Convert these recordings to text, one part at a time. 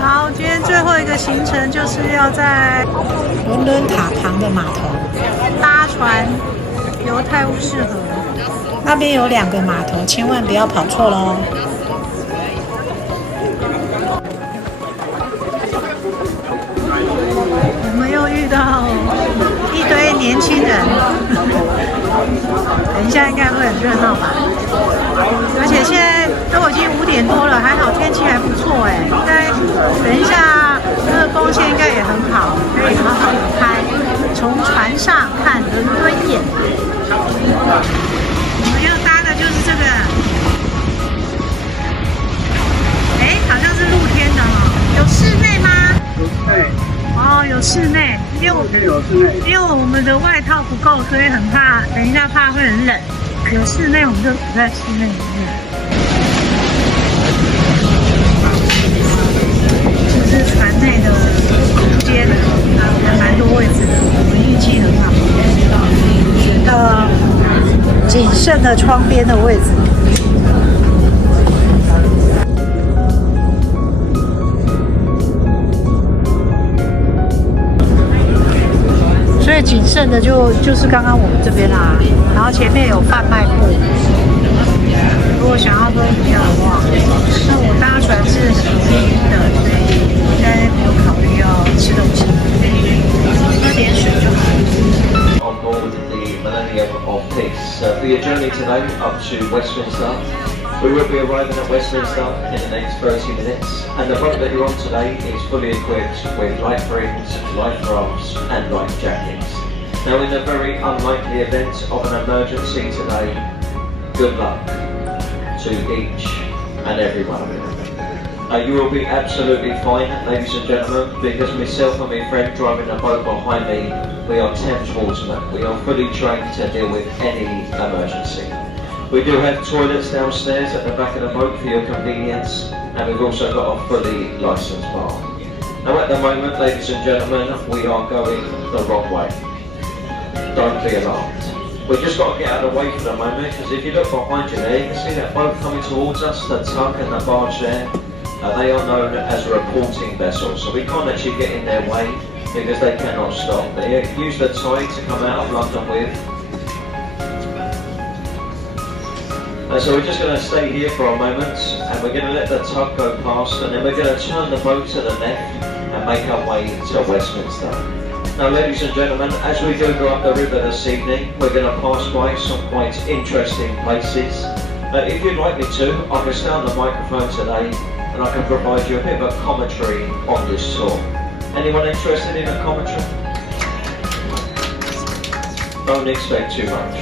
好，今天最后一个行程就是要在伦敦塔旁的码头搭船游泰晤士河，那边有2个码头，千万不要跑错喽。我们又遇到一堆年轻人，等一下应该会很热闹吧？而且现在都已经5点多了，还好天气还不错哎，应该等一下那个光线应该也很好，可以好好的拍，从船上看伦敦眼。我们要搭的就是这个，哎，好像是露天的哦，有室内吗？有室内。哦，有室内，因为我们的外套不够，所以很怕，等一下怕会很冷。有室内我们就不在室内里面。这是船内的空间，还蛮多位置的，我们运气很好。仅剩的窗边的位置。所以仅剩的就是刚刚我们这边啦，然后前面有贩卖部。如果想要喝饮料的话，那我搭船是很容易晕的，所以应该没有考虑要吃东西，喝点水就好。On board the Millennium of Peace for your journey today up to Westminster. We will be arriving at Westminster in the next 30 minutes, and the boat that you're on today is fully equipped with life rings, life rafts, and life jackets. Now, in the very unlikely event of an emergency today, good luck to each and every one of you. You will be absolutely fine, ladies and gentlemen, because myself and my friend driving the boat behind me, we are Thames watermen. We are fully trained to deal with any emergency. We do have toilets downstairs at the back of the boat for your convenience, and we've also got a fully licensed bar. Now at the moment, ladies and gentlemen, we are going the wrong way. Don't be alarmed. We've just got to get out of the way for the moment, because if you look behind you there, you can see that boat coming towards us, the tug and the barge there. They are known as reporting vessels, so we can't actually get in their way because they cannot stop. They use the tide to come out of London with. So we're just going to stay here for a moment, and we're going to let the tug go past, and then we're going to turn the boat to the left and make our way to Westminster. Now, ladies and gentlemen, as we do go up the river this evening, we're going to pass by some quite interesting places. If you'd like me to, I can stay on the microphone today, and I can provide you a bit of a commentary on this tour. Anyone interested in a commentary? Don't expect too much.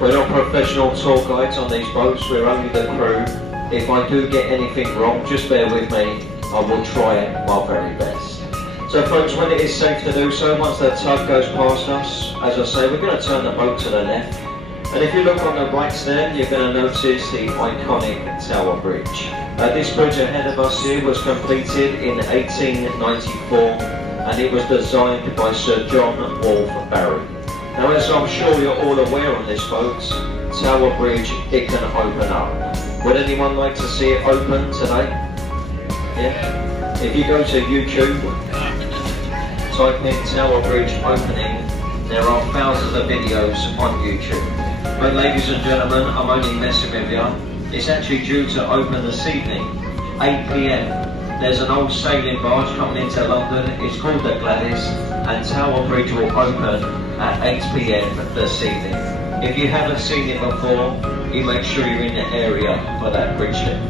We're not professional tour guides on these boats, we're only the crew. If I do get anything wrong, just bear with me. I will try my very best. So folks, when it is safe to do so, once the tug goes past us, as I say, we're going to turn the boat to the left. And if you look on the right there, you're going to notice the iconic Tower Bridge. This bridge ahead of us here was completed in 1894, and it was designed by Sir John Wolfe Barry. Now, as I'm sure you're all aware on this boat, Tower Bridge, it can open up. Would anyone like to see it open today? Yeah? If you go to YouTube, type in Tower Bridge opening, there are thousands of videos on YouTube. But ladies and gentlemen, I'm only messing with you. It's actually due to open this evening, 8 PM. There's an old sailing barge coming into London, it's called the Gladys, and Tower Bridge will open at 8 PM this evening. If you haven't seen it before, you make sure you're in the area for that bridge lift.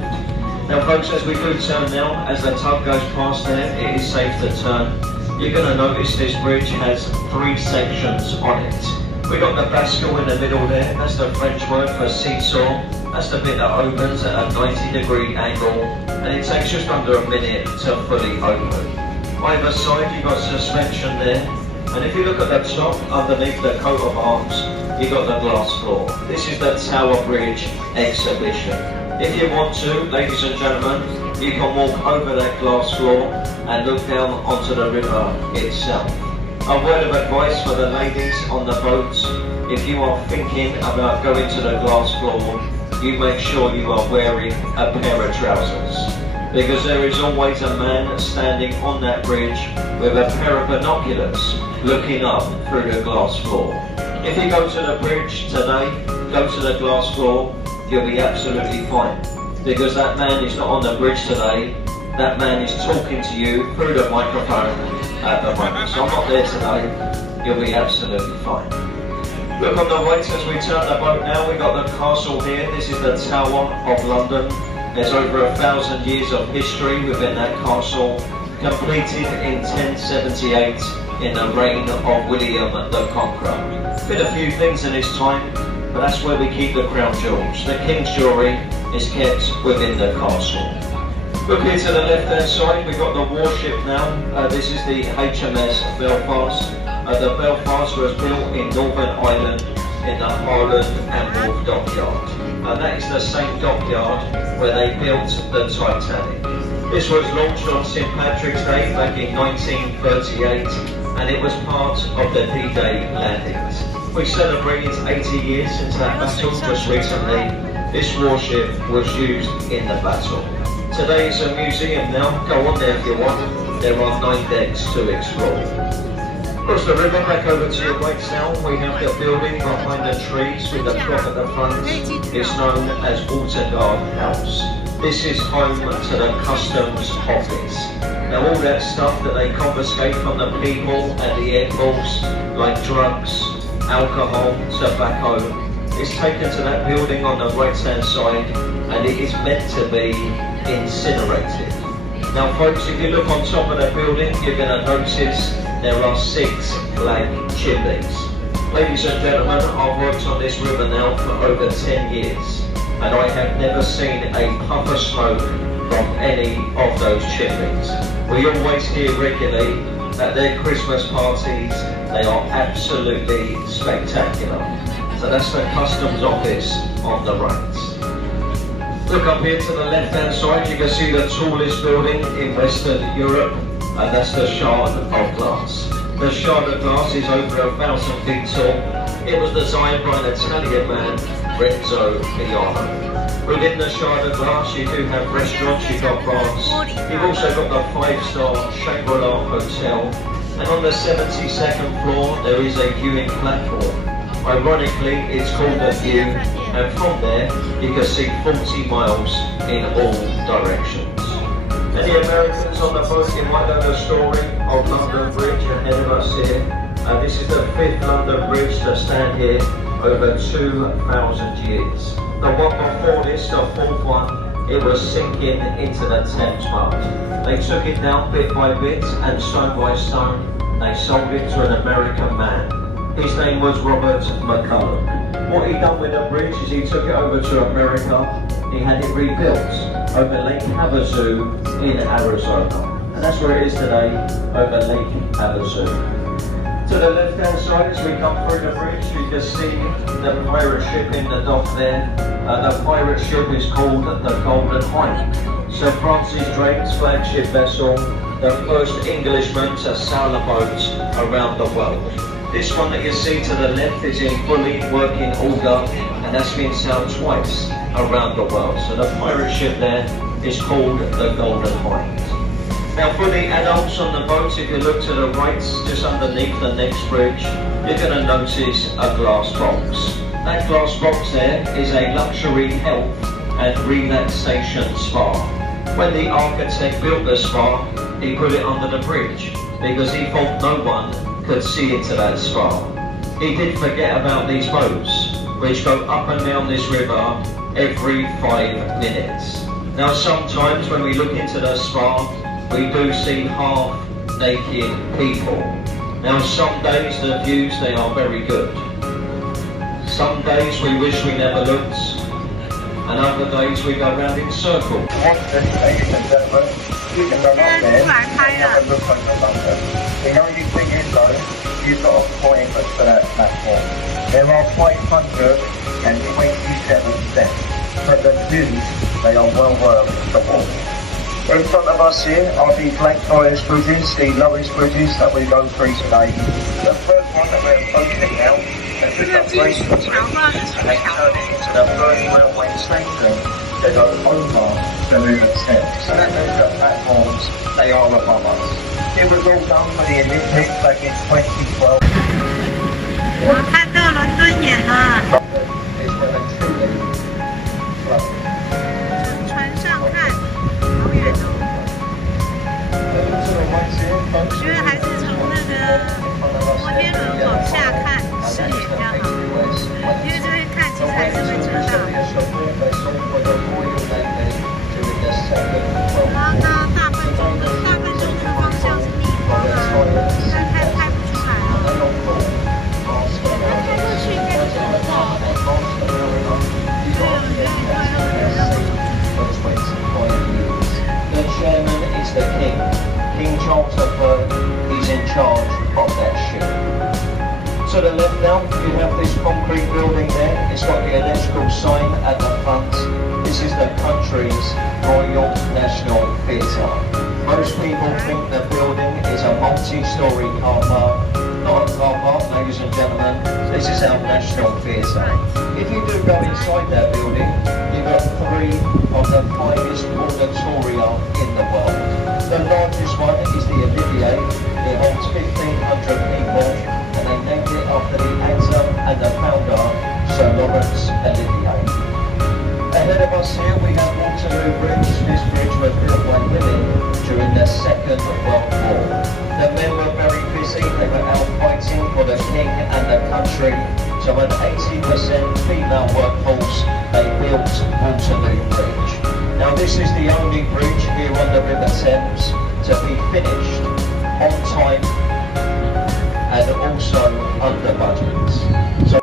Now folks, as we do turn now, as the tug goes past there, it is safe to turn. You're going to notice this bridge has 3 sections on it. We've got the bascule in the middle there, that's the French word for seesaw. That's the bit that opens at a 90-degree angle, and it takes just under a minute to fully open. Either side you've got suspension there, and if you look at the top, underneath the coat of arms, you've got the glass floor. This is the Tower Bridge exhibition. If you want to, ladies and gentlemen, you can walk over that glass floor and look down onto the river itself. A word of advice for the ladies on the boat: if you are thinking about going to the glass floor, you make sure you are wearing a pair of trousers. because there is always a man standing on that bridge with a pair of binoculars looking up through the glass floor. If you go to the bridge today, go to the glass floor, you'll be absolutely fine, because that man is not on the bridge today. That man is talking to you through the microphone at the moment. So I'm not there today, you'll be absolutely fine. Look on the right as we turn the boat now, we've got the castle here. This is the Tower of London. There's over 1,000 years of history within that castle, completed in 1078 in the reign of William the Conqueror. Did a few things in his time, but that's where we keep the crown jewels. The King's Jewellery is kept within the castle. Look here to the left hand side, we've got the warship now. This is the HMS Belfast. The Belfast was built in Northern Ireland in the Harland and Wolff dockyard. That is the same dockyard where they built the Titanic. This was launched on St Patrick's Day back in 1938, and it was part of the D-Day landings. We celebrated 80 years since that battle just recently. This warship was used in the battle. Today is a museum now. Go on there if you want. There are 9 decks to explore. Across the river, back over to your right now, we have the building behind the trees with the clock at the front. It's known as Altarguard House. This is home to the Customs Office. Now all that stuff that they confiscate from the people at the airports, like drugs, alcohol, tobacco, is taken to that building on the right hand side, and it is meant to be incinerated. Now folks, if you look on top of that building, you're going to notice there are 6 black chimneys. Ladies and gentlemen, I've worked on this river now for over 10 years, and I have never seen a puff of smoke from any of those chimneys. We always hear regularly that their Christmas parties, they are absolutely spectacular. So that's the Customs Office on the right. Look up here to the left hand side, you can see the tallest building in Western Europe, and that's the Shard of Glass. The Shard of Glass is over 1,000 feet tall. It was designed by an Italian man, Renzo Piano. Within the Shard of Glass you do have restaurants, you've got bars, you've also got the 5-star Shangri-La Hotel, and on the 72nd floor there is a viewing platform. Ironically, it's called a view, and from there you can see 40 miles in all directions. Any Americans on the boat, you might know the story of London Bridge ahead of us here. This is the 5th London Bridge to stand here over 2,000 years. The one before this, the 4th one, it was sinking into the Thames mud. They took it down bit by bit, and stone by stone, they sold it to an American man. His name was Robert McCulloch. What he done with the bridge is he took it over to America. He had it rebuilt over Lake Havasu in Arizona. And that's where it is today, over Lake Havasu. To the left hand side as we come through the bridge, you can see the pirate ship in the dock there. The pirate ship is called the Golden Hind. Sir Francis Drake's flagship vessel, the first Englishman to sail a boat around the world. This one that you see to the left is in fully working order, and that's been sailed twice around the world. So the pirate ship there is called the Golden Hind. Now for the adults on the boat, if you look to the right, just underneath the next bridge, you're going to notice a glass box. That glass box there is a luxury health and relaxation spa. When the architect built the spa, he put it under the bridge because he thought no one could see into that spa. He did forget about these boats, which go up and down this river every 5 minutes. Now sometimes when we look into the spa, we do see half-naked people. Now some days the views, they are very good. Some days we wish we never looked, and other days we go round in circles. Ladies and gentlemen, you can go up there and have a look over London. The only thing is though, you've got to point to that platform. There are 527 steps, but the views, they are well worth the walk. In front of us here are the Blackfriars bridges, the lowest bridges that we go through today. The first one that we're approaching now, the took up place for and they turned it into the first railway station They go over the River Thames. So that means the platforms, they are above us. It was all done for the Olympics back in 2012. 我看到伦敦眼了。 Is where they truly flow. 从船上看，好远哦。我觉得还是从那个摩天轮往下看，视野比较好。因为这边看其实还是会遮到。然后到大笨钟的方向是逆光啊，应该拍不出来哦。开过去应该就看得到。The chairman is the king. King Charles III is in charge of that ship. To the left now, you have this concrete building there. It's got the electrical sign at the front. This is the country's Royal National Theatre. Most people think the building is a multi-storey car park. Not a car park, ladies and gentlemen. This is our National Theatre. If you do go inside that building, you've got 3 of the finest auditoria in the world. The largest one is the Olivier. It holds 1,500 people, and they named it after the actor and the founder, Sir Laurence Olivier. Ahead of us here we have Waterloo Bridge. This bridge was built by women during the Second World War. The men were very busy, they were out fighting for the king and the country. So an 80% female workforce, they built Waterloo Bridge. Now this is the only bridge here on the River Thames to be finished on time and also under budget. So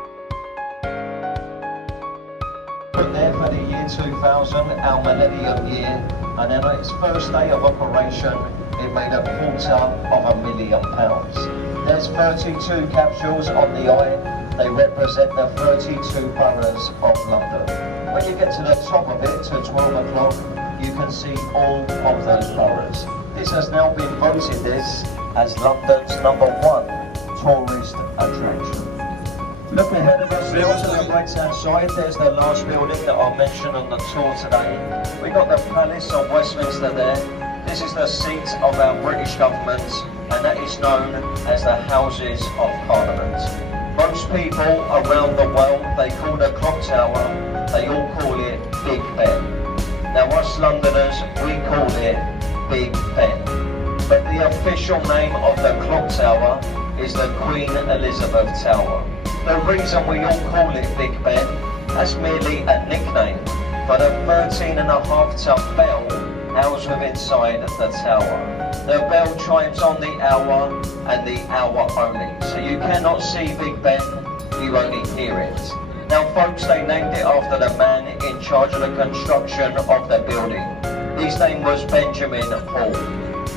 there for the year 2000, our millennium year, and then on its first day of operation, it made £250,000. There's 32 capsules on the eye. They represent the 32 boroughs of London. When you get to the top of it, to 12 o'clock, you can see all of those boroughs. This has now been voted this as London's #1 tourist attraction. Look ahead of us now to the right-hand side. There's the last building that I'll mention on the tour today. We've got the Palace of Westminster there. This is the seat of our British government, and that is known as the Houses of Parliament. Most people around the world, they call the clock tower, they all call it Big Ben. Now us Londoners, we call it Big Ben. But the official name of the clock tower is the Queen Elizabeth Tower. The reason we all call it Big Ben, that's merely a nickname for the 13.5-ton bell housed within inside the tower. The bell chimes on the hour and the hour only. So you cannot see Big Ben, you only hear it. Now folks, they named it after the man in charge of the construction of the building. His name was Benjamin Hall.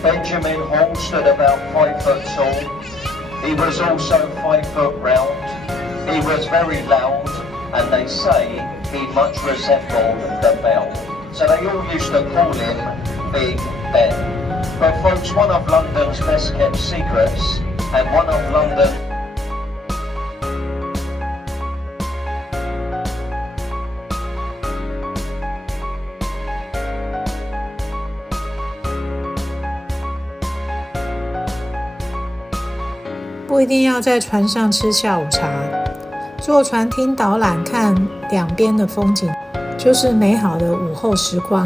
Benjamin Hall stood about 5 foot tall. He was also 5 foot round. He was very loud, and they say he much resembled the bell. So they all used to call him Big Ben. But folks, one of London's best kept secrets, and one of London不一定要在船上吃下午茶，坐船听导览看两边的风景，就是美好的午后时光。